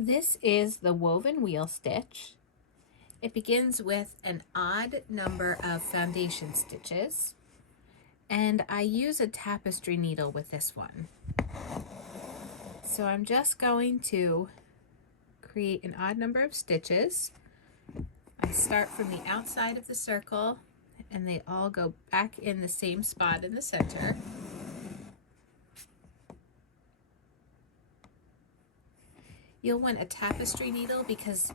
This is the woven wheel stitch. It begins with an odd number of foundation stitches, and I use a tapestry needle with this one. So I'm just going to create an odd number of stitches. I start from the outside of the circle and they all go back in the same spot in the center. You'll want a tapestry needle because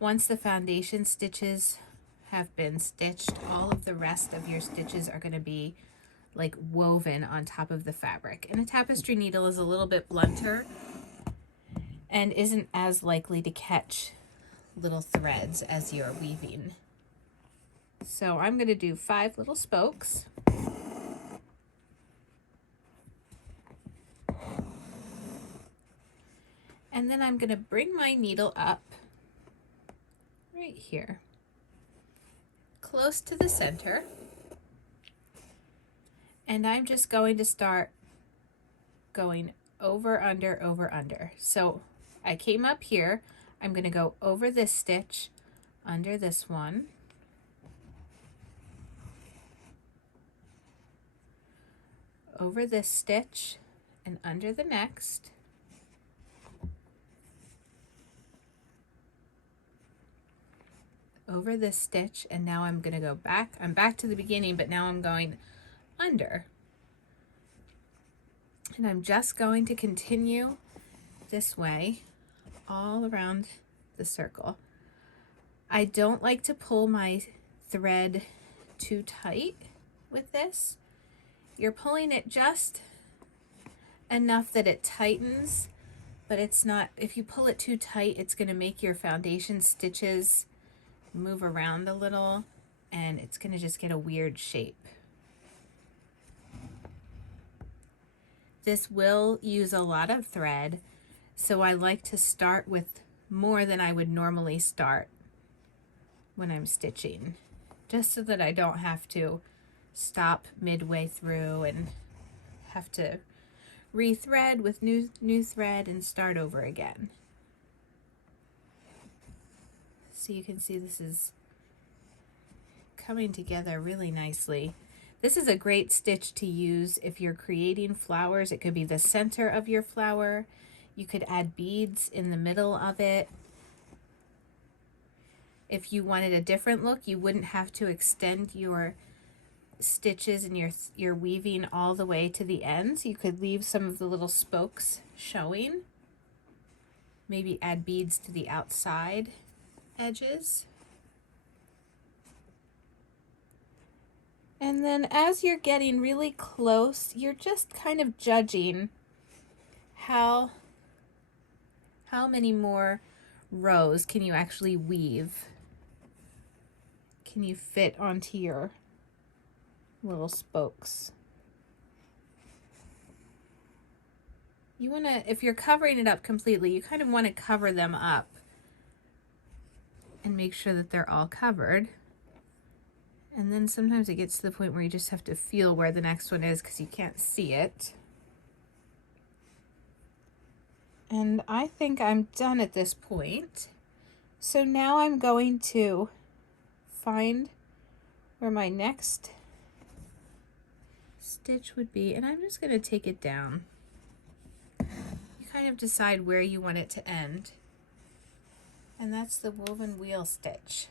once the foundation stitches have been stitched, all of the rest of your stitches are going to be like woven on top of the fabric. And a tapestry needle is a little bit blunter and isn't as likely to catch little threads as you're weaving. So I'm going to do 5 little spokes. And then I'm going to bring my needle up right here, close to the center. And I'm just going to start going over, under, over, under. So I came up here, I'm going to go over this stitch, under this one, over this stitch, and under the next. Over this stitch, and now I'm going to go back. I'm back to the beginning, but now I'm going under. And I'm just going to continue this way all around the circle. I don't like to pull my thread too tight with this. You're pulling it just enough that it tightens, but it's not, if you pull it too tight, it's going to make your foundation stitches move around a little and it's going to just get a weird shape. This will use a lot of thread, so I like to start with more than I would normally start when I'm stitching, just so that I don't have to stop midway through and have to rethread with new thread and start over again. So you can see this is coming together really nicely. This is a great stitch to use if you're creating flowers. It could be the center of your flower. You could add beads in the middle of it. If you wanted a different look, you wouldn't have to extend your stitches and your weaving all the way to the ends. You could leave some of the little spokes showing. Maybe add beads to the outside edges. And then as you're getting really close, you're just kind of judging how many more rows can you actually weave? Can you fit onto your little spokes? You want to, if you're covering it up completely, you kind of want to cover them up and make sure that they're all covered. And then sometimes it gets to the point where you just have to feel where the next one is because you can't see it. And I think I'm done at this point. So now I'm going to find where my next stitch would be, and I'm just going to take it down. You kind of decide where you want it to end. And that's the woven wheel stitch.